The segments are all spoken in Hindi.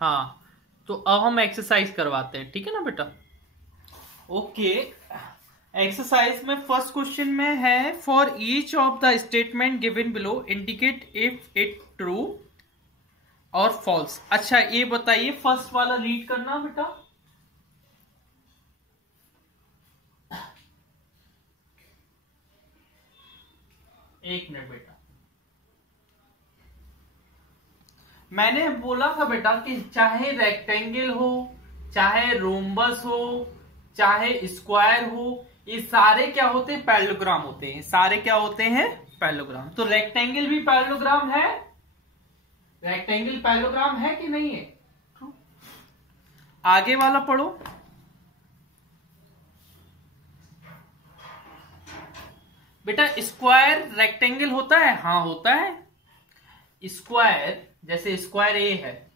हाँ, तो अब हम एक्सरसाइज करवाते हैं, ठीक है ना बेटा। ओके, एक्सरसाइज में फर्स्ट क्वेश्चन में है, for each of the statement given below indicate if it true और फॉल्स। अच्छा, ये बताइए, फर्स्ट वाला रीड करना बेटा। एक मिनट बेटा, मैंने बोला था बेटा कि चाहे रेक्टेंगल हो, चाहे रोम्बस हो, चाहे स्क्वायर हो, ये सारे क्या होते हैं, पैरेललोग्राम होते हैं। सारे क्या होते हैं, पैरेललोग्राम। तो रेक्टेंगल भी पैरेललोग्राम है, रेक्टेंगल पैरेललोग्राम है कि नहीं है। आगे वाला पढ़ो। बेटा स्क्वायर रेक्टेंगल होता है, हाँ होता है। स्क्वायर, जैसे स्क्वायर ए है,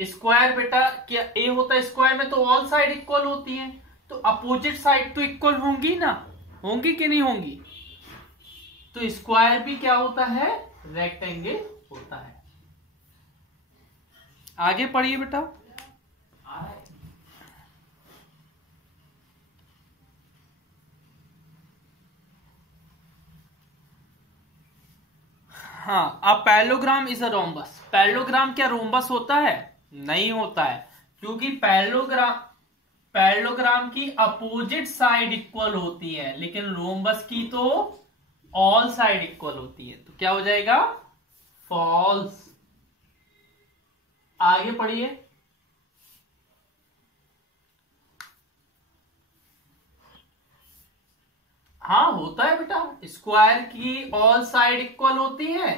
स्क्वायर बेटा क्या ए होता है स्क्वायर में, तो ऑल साइड इक्वल होती है, तो अपोजिट साइड तो इक्वल होंगी ना, होंगी कि नहीं होंगी। तो स्क्वायर भी क्या होता है, रेक्टेंगल होता है। आगे पढ़िए बेटा। हाँ, अब parallelogram is a rhombus. Parallelogram क्या रोम्बस होता है, नहीं होता है, क्योंकि पैरेललोग्राम की अपोजिट साइड इक्वल होती है, लेकिन रोम्बस की तो ऑल साइड इक्वल होती है। तो क्या हो जाएगा, फॉल्स। आगे पढ़िए। हाँ होता है बेटा, स्क्वायर की ऑल साइड इक्वल होती है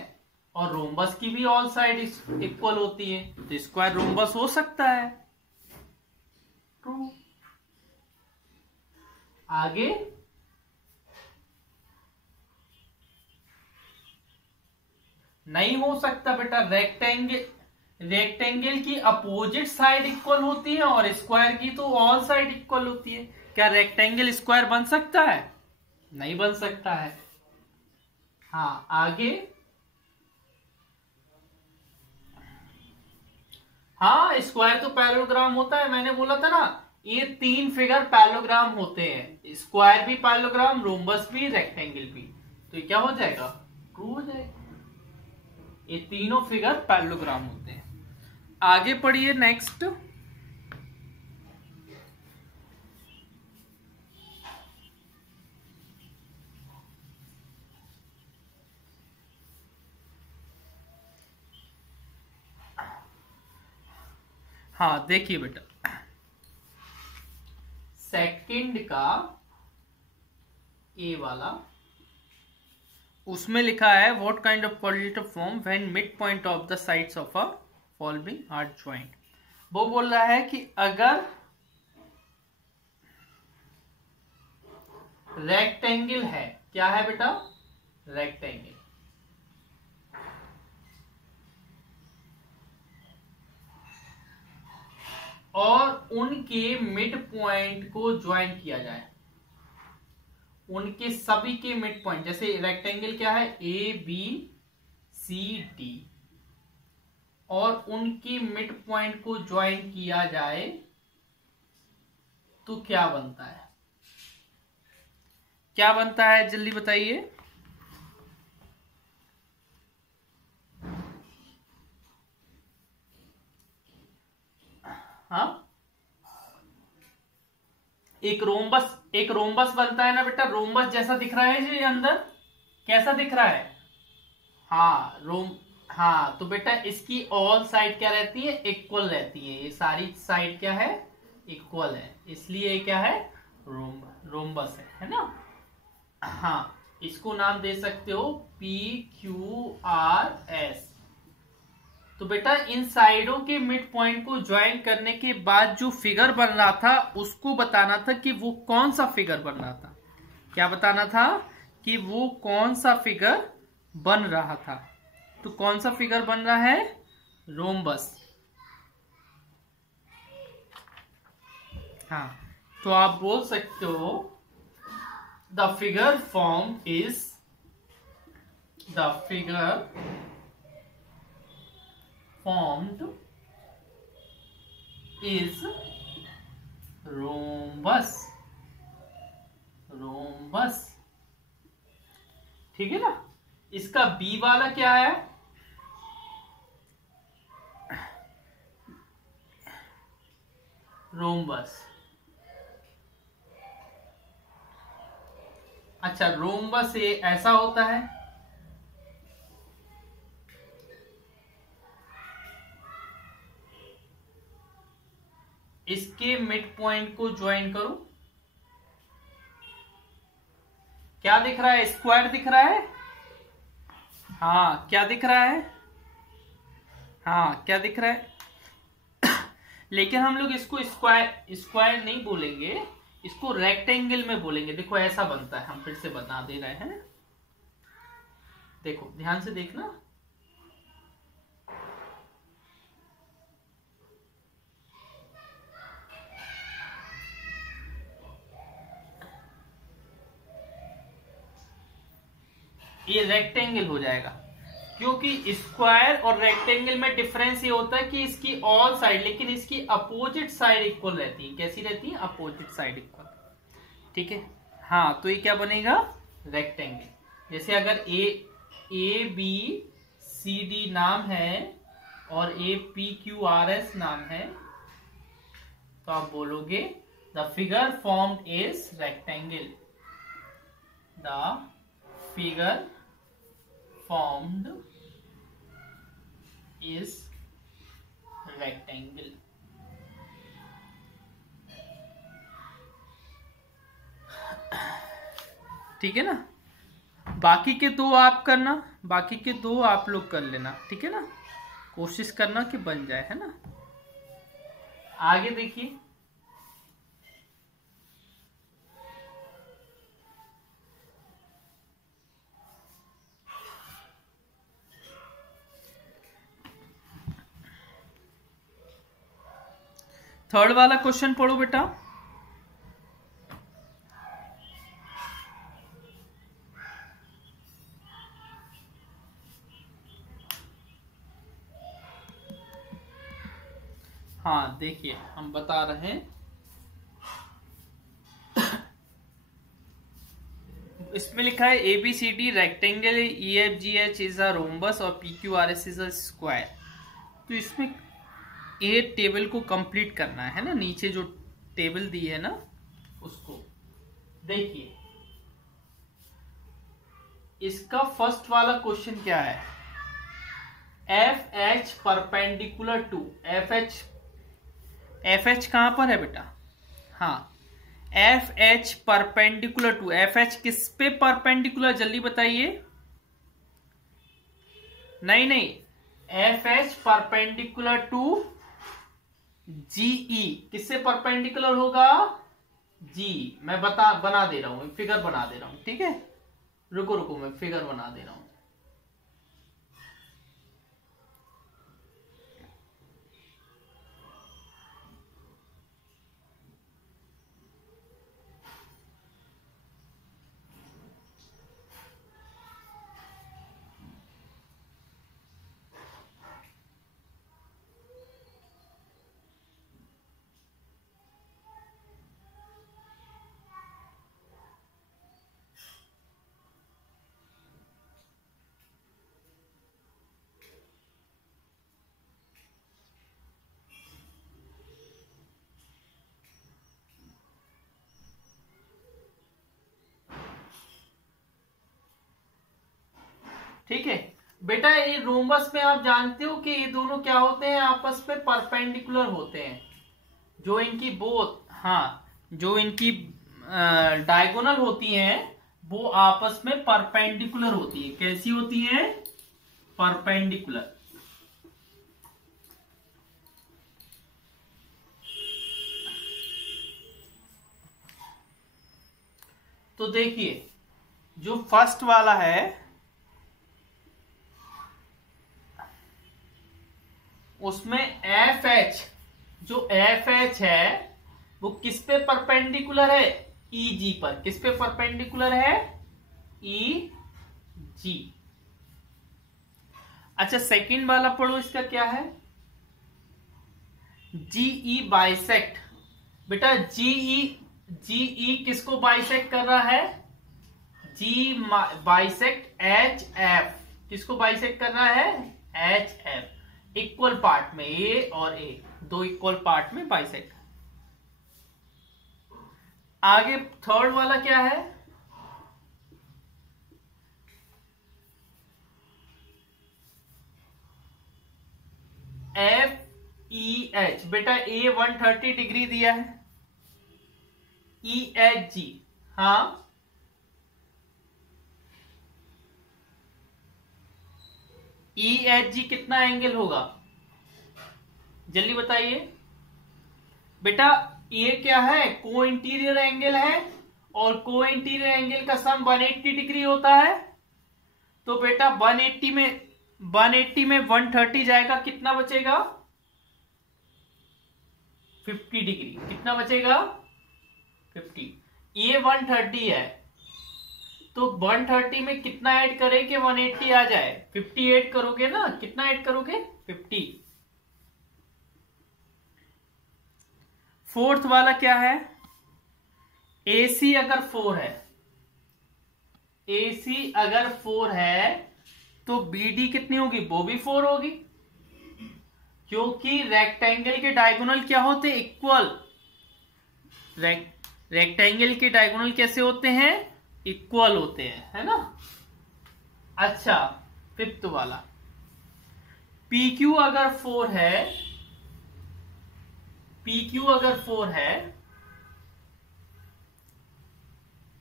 और रोम्बस की भी ऑल साइड इक्वल होती है, तो स्क्वायर रोम्बस हो सकता है। ट्रू। आगे, नहीं हो सकता बेटा, रेक्टेंगल की अपोजिट साइड इक्वल होती है और स्क्वायर की तो ऑल साइड इक्वल होती है। क्या रेक्टेंगल स्क्वायर बन सकता है, नहीं बन सकता है। हाँ आगे, हाँ स्क्वायर तो पैरेललोग्राम होता है, मैंने बोला था ना, ये 3 फिगर पैरेललोग्राम होते हैं, स्क्वायर भी पैरेललोग्राम, रोम्बस भी, रेक्टेंगल भी। तो ये क्या हो जाएगा, ट्रू हो जाएगा। ये तीनों फिगर पैरेललोग्राम होते हैं। आगे पढ़िए नेक्स्ट। हाँ देखिए बेटा, सेकंड का ए वाला, उसमें लिखा है what kind of quadrilateral form when mid point of the sides of a following are joint. वो बोल रहा है कि अगर रेक्टेंगल है, क्या है बेटा, रेक्टेंगल, और उनके मिड पॉइंट को ज्वाइन किया जाए, उनके सभी के मिड पॉइंट, जैसे रेक्टेंगल क्या है, ए बी सी डी, और उनके मिड पॉइंट को ज्वाइन किया जाए, तो क्या बनता है, क्या बनता है, जल्दी बताइए। हाँ, एक रोम्बस बनता है ना बेटा, रोम्बस जैसा दिख रहा है जी अंदर, कैसा दिख रहा है, हाँ हाँ, तो बेटा इसकी ऑल साइड क्या रहती है, इक्वल रहती है, ये सारी साइड क्या है, इक्वल है, इसलिए क्या है, रोम्बस है ना। हाँ, इसको नाम दे सकते हो PQRS। तो बेटा इन साइडों के मिड पॉइंट को ज्वाइन करने के बाद जो फिगर बन रहा था, उसको बताना था कि वो कौन सा फिगर बन रहा था। क्या बताना था, कि वो कौन सा फिगर बन रहा था। तो कौन सा फिगर बन रहा है, रोम्बस। हाँ, तो आप बोल सकते हो the figure formed is rhombus. Rhombus, ठीक है ना। इसका बी वाला क्या है? रोम्बस। अच्छा, रोम्बस ये ऐसा होता है, इसके मिड पॉइंट को ज्वाइन करो। क्या दिख रहा है? स्क्वायर दिख रहा है। हाँ, क्या दिख रहा है? हाँ, क्या दिख रहा है? लेकिन हम लोग इसको स्क्वायर स्क्वायर नहीं बोलेंगे, इसको रेक्टेंगल में बोलेंगे। देखो ऐसा बनता है, हम फिर से बता दे रहे हैं, देखो ध्यान से देखना। ये रेक्टेंगल हो जाएगा, क्योंकि स्क्वायर और रेक्टेंगल में डिफरेंस ये होता है कि इसकी ऑल साइड, लेकिन इसकी अपोजिट साइड इक्वल रहती है। कैसी रहती है? अपोजिट साइड इक्वल, ठीक है। हाँ, तो ये क्या बनेगा? रेक्टेंगल। जैसे अगर ए बी सी डी नाम है और A P Q R S नाम है, तो आप बोलोगे the figure formed is rectangle. The figure formed is rectangle। ठीक है ना। बाकी के दो आप करना, बाकी के दो आप लोग कर लेना, ठीक है ना। कोशिश करना कि बन जाए, है ना। आगे देखिए, थर्ड वाला क्वेश्चन पढ़ो बेटा। हाँ देखिए, हम बता रहे हैं, इसमें लिखा है A B C D rectangle, E F G H is a rhombus और P Q R S is a square. तो इसमें ए टेबल को कंप्लीट करना है ना, नीचे जो टेबल दी है ना उसको देखिए। इसका फर्स्ट वाला क्वेश्चन क्या है? F H perpendicular to, F H कहां पर है बेटा? हाँ, F H perpendicular to, F H किस पे परपेंडिकुलर? जल्दी बताइए। नहीं, F H perpendicular to GE. किससे परपेंडिकुलर होगा? जी। मैं बना दे रहा हूं, फिगर बना दे रहा हूं, ठीक है। रुको मैं फिगर बना दे रहा हूं। ठीक है बेटा, ये रोम्बस में आप जानते हो कि ये दोनों क्या होते हैं? आपस में परपेंडिकुलर होते हैं। जो इनकी जो इनकी डायगोनल होती हैं वो आपस में परपेंडिकुलर होती है। कैसी होती हैं? परपेंडिकुलर। तो देखिए, जो फर्स्ट वाला है उसमें एफ एच, जो एफ एच है वो किस पे परपेंडिकुलर है? ई जी पर। किस पे परपेंडिकुलर है? ई जी। अच्छा, सेकंड वाला पढ़ो, इसका क्या है? जीई बाइसेक्ट, बेटा जीई किसको बाइसेक्ट कर रहा है? जी बाइसेक्ट एच एफ, किसको बाइसेक्ट कर रहा है? एच एफ, इक्वल पार्ट में, ए और ए दो इक्वल पार्ट में बाइसेक्ट। आगे थर्ड वाला क्या है? एफ ई एच, बेटा ए 130 डिग्री दिया है, ई एच जी, हाँ ई एच जी कितना एंगल होगा? जल्दी बताइए बेटा। ये क्या है? को इंटीरियर एंगल है, और को इंटीरियर एंगल का सम 180 डिग्री होता है। तो बेटा 180 में 130 जाएगा, कितना बचेगा? 50 डिग्री। कितना बचेगा? 50। ये 130 है, तो 130 में कितना ऐड करें कि 180 आ जाए? 50 ऐड करोगे ना, कितना ऐड करोगे? 50। फोर्थ वाला क्या है? AC अगर 4 है, AC अगर 4 है तो BD कितनी होगी? वो भी 4 होगी, क्योंकि रेक्टेंगल के डायगोनल क्या होते हैं? इक्वल। रेक्टेंगल के डायगोनल कैसे होते हैं? इक्वल होते हैं, है ना। अच्छा, फिफ्थ वाला PQ अगर 4 है, PQ अगर 4 है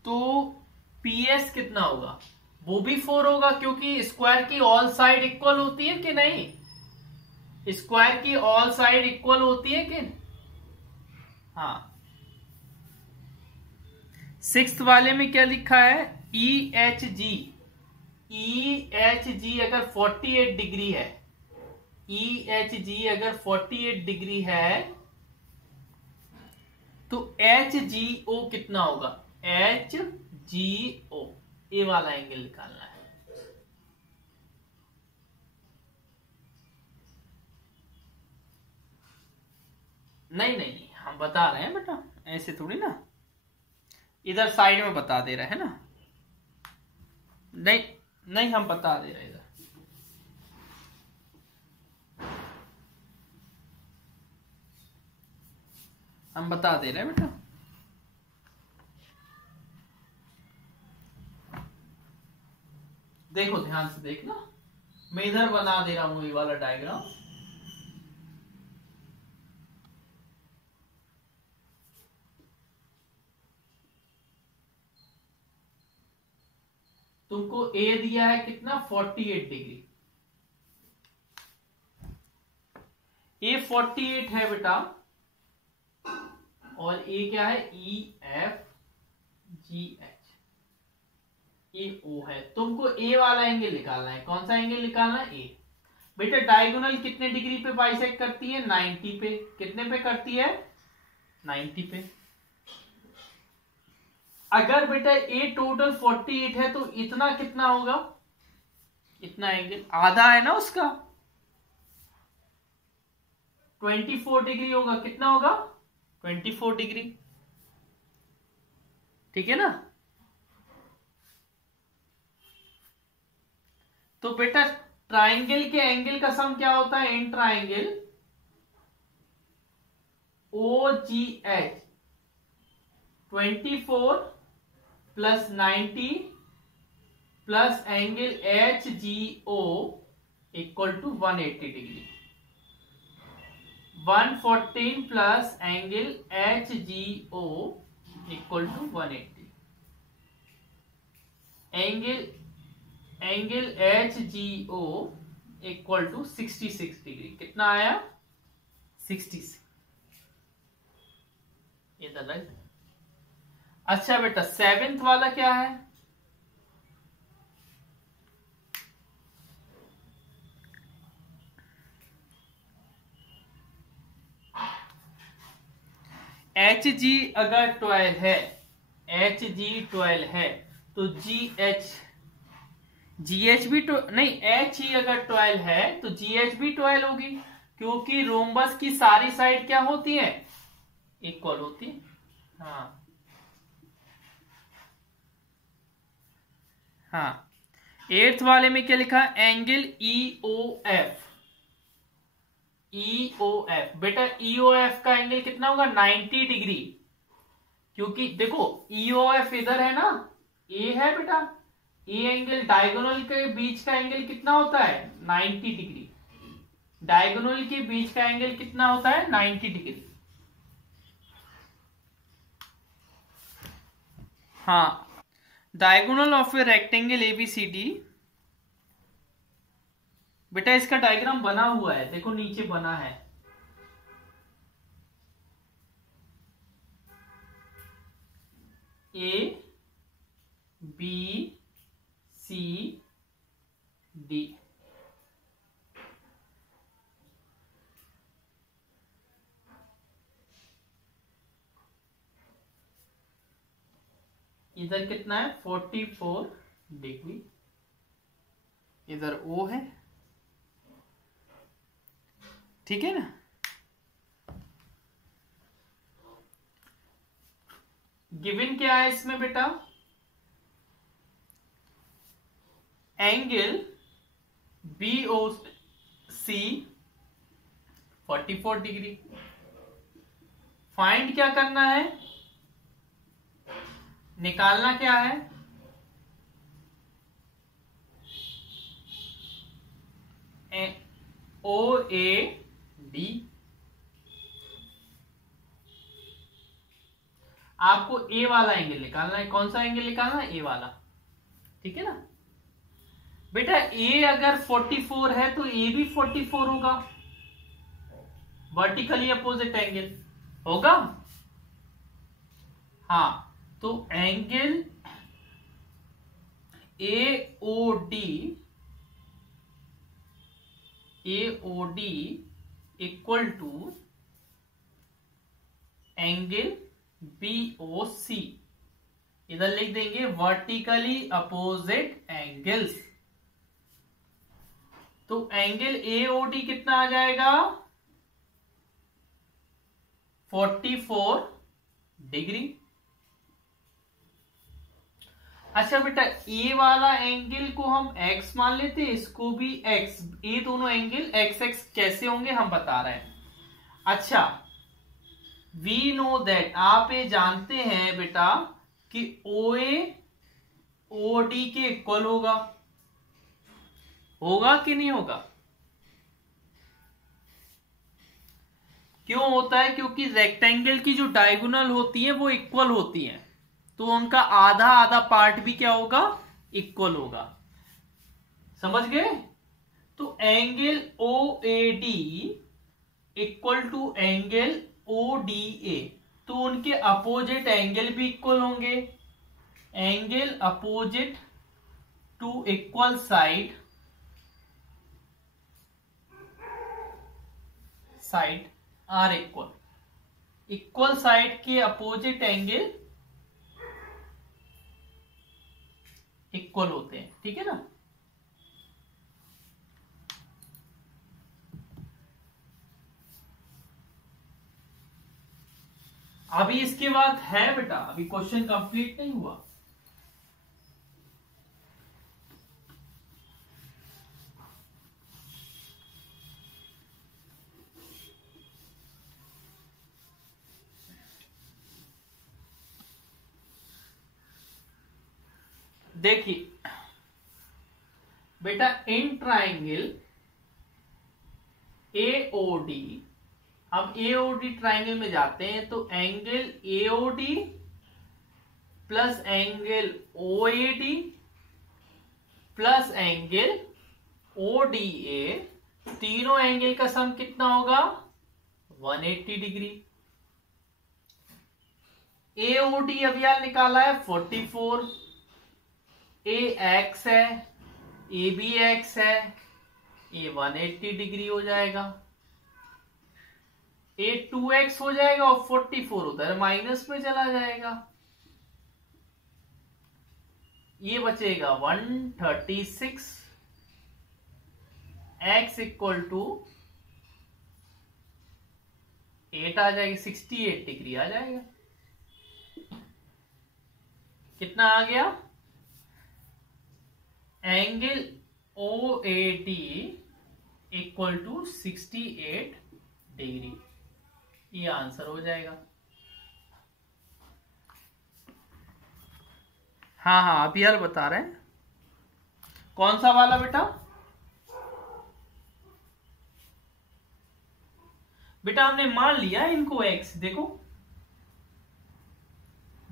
तो PS कितना होगा? वो भी 4 होगा, क्योंकि स्क्वायर की ऑल साइड इक्वल होती है कि नहीं? स्क्वायर की ऑल साइड इक्वल होती है कि? हाँ। सिक्स्थ वाले में क्या लिखा है? EHG, EHG अगर 48 डिग्री है, EHG अगर 48 डिग्री है तो HGO कितना होगा? HGO, ए वाला एंगल निकालना है। नहीं, हम बता रहे हैं बेटा, ऐसे थोड़ी ना, इधर साइड में बता दे रहे हैं ना। नहीं हम बता दे रहे इधर। हम बता दे रहे हैं बेटा। देखो ध्यान से देखना, मैं इधर बना दे रहा हूं ये वाला डायग्राम। तुमको A दिया है कितना? 48 डिग्री। A 48 है बेटा, और A क्या है? EFGH, AO है। तुमको A वाला एंगल निकालना है। कौन सा एंगल निकालना है? A। बेटा डायगोनल कितने डिग्री पे बाइसेक्ट करती है? 90 पे। कितने पे करती है? 90 पे। अगर बेटा A टोटल 48 है तो इतना कितना होगा? इतना एंगल आधा है ना उसका, 24 डिग्री होगा। कितना होगा? 24 डिग्री, ठीक है ना। तो बेटा ट्राइंगल के एंगल का सम क्या होता है? In triangle OGH 24 plus 90 plus angle HGO equal to 180 degree. 114 plus angle HGO equal to 180। Angle HGO equal to 66 degree. कितना आया? 66। इधर राइट। अच्छा बेटा सेवेंथ वाला क्या है? HG अगर 12 है, HG 12 है तो GH भी तो नहीं, HE अगर 12 है तो GH भी 12 होगी, क्योंकि रोम्बस की सारी साइड क्या होती है, इक्वल होती है। हाँ हाँ, एट्थ वाले में क्या लिखा, एंगल ई ओ एफ। ई ओ एफ बेटा, ई ओ एफ का एंगल कितना होगा, 90 डिग्री। क्योंकि देखो ई ओ एफ इधर है ना, ए है बेटा, ए एंगल डायगोनल के बीच का एंगल कितना होता है, 90 डिग्री। डायगोनल के बीच का एंगल कितना होता है, 90 डिग्री। हाँ, diagonal of a rectangle ABCD. बेटा इसका डायग्राम बना हुआ है, देखो नीचे बना है। ए बी सी डी, इधर कितना है, 44 डिग्री। इधर ओ है, ठीक है ना। गिवन क्या है इसमें बेटा, एंगल बी ओ सी 44 डिग्री। फाइंड क्या करना है, निकालना क्या है, ओ ए डी। आपको ए वाला एंगल निकालना है, कौन सा एंगल निकालना है, ए वाला, ठीक है ना बेटा। ए अगर 44 है तो ए भी 44 होगा, वर्टिकली अपोजिट एंगल होगा। हाँ, तो angle A O D equal to angle B O C, इधर लिख देंगे वर्टिकली अपोजिट एंगल्स। तो एंगल ए ओ डी कितना आ जाएगा, 44 डिग्री। अच्छा बेटा, ए वाला एंगल को हम x मान लेते हैं, इसको भी x, ये दोनों एंगल x x कैसे होंगे हम बता रहे हैं। अच्छा, वी नो दैट, आप ये जानते हैं बेटा कि ओ ए ओ डी के इक्वल होगा, होगा कि नहीं होगा, क्यों होता है, क्योंकि रेक्टेंगल की जो डायगोनल होती है वो इक्वल होती है, तो उनका आधा आधा पार्ट भी क्या होगा, इक्वल होगा। समझ गए। तो angle O A D equal to angle O D A, तो उनके अपोजिट एंगल भी इक्वल होंगे। Angle opposite to equal side are equal, equal side के अपोजिट एंगल इक्वल होते हैं, ठीक है ना। अभी इसके बाद है बेटा, अभी क्वेश्चन कंप्लीट नहीं हुआ। देखिए बेटा, इन ट्राइंगल एओडी, हम एओडी ट्राइंगल में जाते हैं तो angle AOD plus angle OAD plus angle ODA, तीनों एंगल का सम कितना होगा, 180 डिग्री। एओडी अभी यार निकाला है 44, ए एक्स है, ए बी एक्स है, ए 180 डिग्री हो जाएगा, ए 2x हो जाएगा और 44 उधर माइनस में चला जाएगा, ये बचेगा 136, x इक्वल टू 8 आ जाएगी, 68 डिग्री आ जाएगा। कितना आ गया? Angle O A D equal to 68 degree, ये आंसर हो जाएगा। हाँ हाँ, अभी यार बता रहे हैं। कौन सा वाला बेटा? बेटा हमने मान लिया इनको x, देखो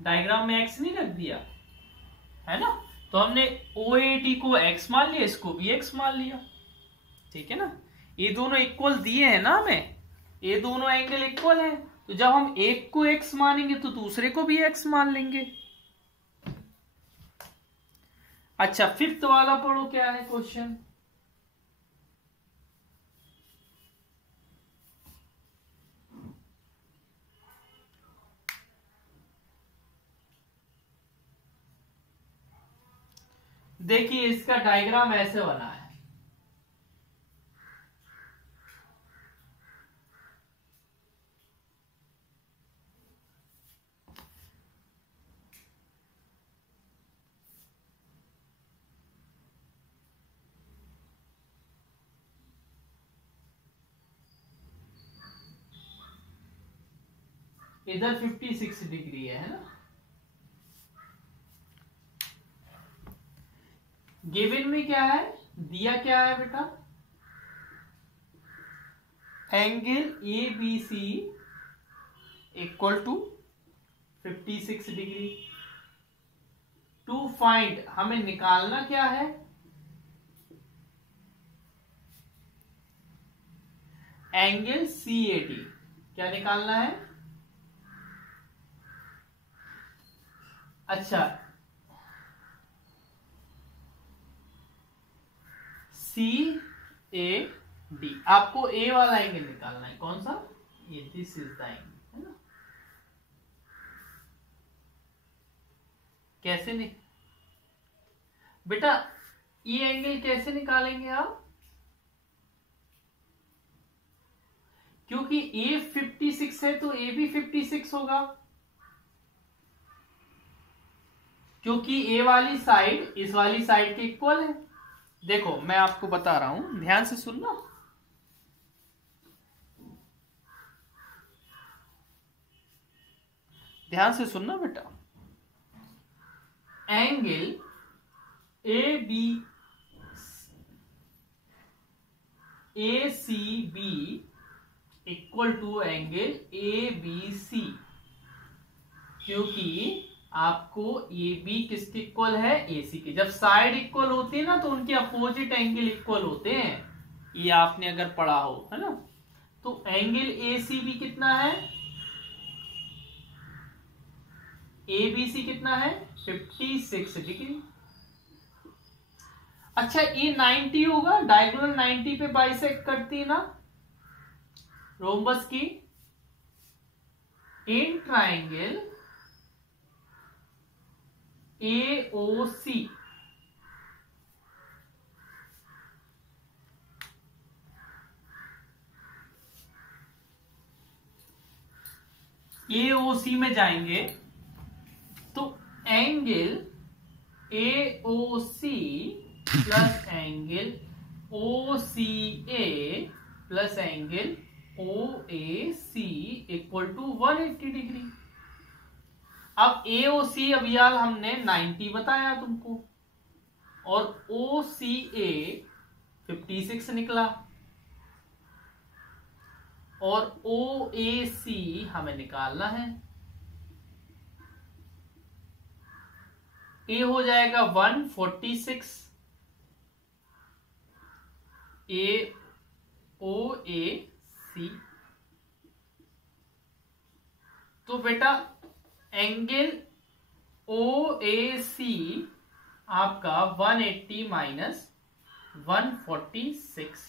डायग्राम में x नहीं रख दिया है ना, तो हमने OAD को x मान लिया, इसको भी x मान लिया, ठीक है ना। ये दोनों इक्वल दिए हैं ना हमें, ये दोनों एंगल इक्वल है, तो जब हम एक को x मानेंगे तो दूसरे को भी x मान लेंगे। अच्छा, फिफ्थ वाला पढ़ो, क्या है क्वेश्चन? देखिए इसका डायग्राम ऐसे बना है। इधर 56 डिग्री है ना। गिवन में क्या है दिया, क्या है बेटा? Angle A B C equal to 56 degree. To find, हमें निकालना क्या है? Angle C A D. क्या निकालना है? अच्छा, सी ए डी, आपको ए वाला एंगल निकालना है। कौन सा? ये दिस इज द एंगल, है ना। कैसे बेटा ये एंगल कैसे निकालेंगे आप? क्योंकि ए 56 है तो ए भी 56 होगा, क्योंकि ए वाली साइड इस वाली साइड के इक्वल है। देखो मैं आपको बता रहा हूं, ध्यान से सुनना। ध्यान से सुनना बेटा। Angle A C B equal to angle A B C, क्योंकि आपको ए बी किसके इक्वल है? ए सी के। जब साइड इक्वल होती है ना तो उनके अपोजिट एंगल इक्वल होते हैं, ये आपने अगर पढ़ा हो, है ना। तो एंगल ए सी बी कितना है? ए बी सी कितना है? 56 डिग्री। अच्छा, ये 90 होगा, डायगोनल 90 पे बाइसेक्ट करती है ना रोम्बस की। इन ट्राइंगल AOC AOC में जाएंगे तो angle AOC plus angle OCA plus angle OAC equal to 180 degree. अब AOC अभियाल हमने 90 बताया तुमको, और OCA 56 निकला, और OAC हमें निकालना है। A हो जाएगा 146, OAC। तो बेटा एंगल OAC आपका 180 minus 146,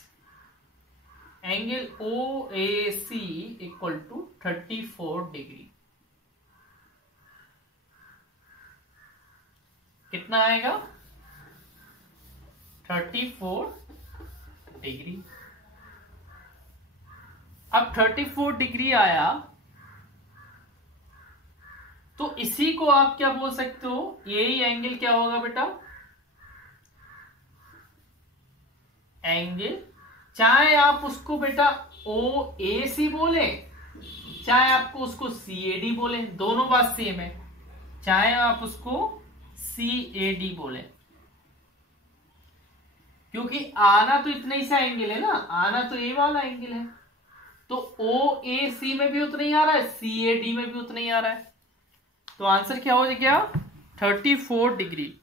angle OAC equal to 34 degree. कितना आएगा? 34 डिग्री। अब 34 डिग्री आया तो इसी को आप क्या बोल सकते हो, यही एंगल क्या होगा बेटा, एंगल, चाहे आप उसको बेटा ओ ए सी बोले, चाहे आपको उसको सी ए डी बोले, दोनों बात सेम है, चाहे आप उसको सी ए डी बोले, क्योंकि आना तो इतना ही सा एंगल है ना, आना तो ए वाला एंगल है, तो ओ ए सी में भी उतना ही आ रहा है, सी ए डी में भी उतना ही आ रहा है, तो आंसर क्या हो गया 34 डिग्री।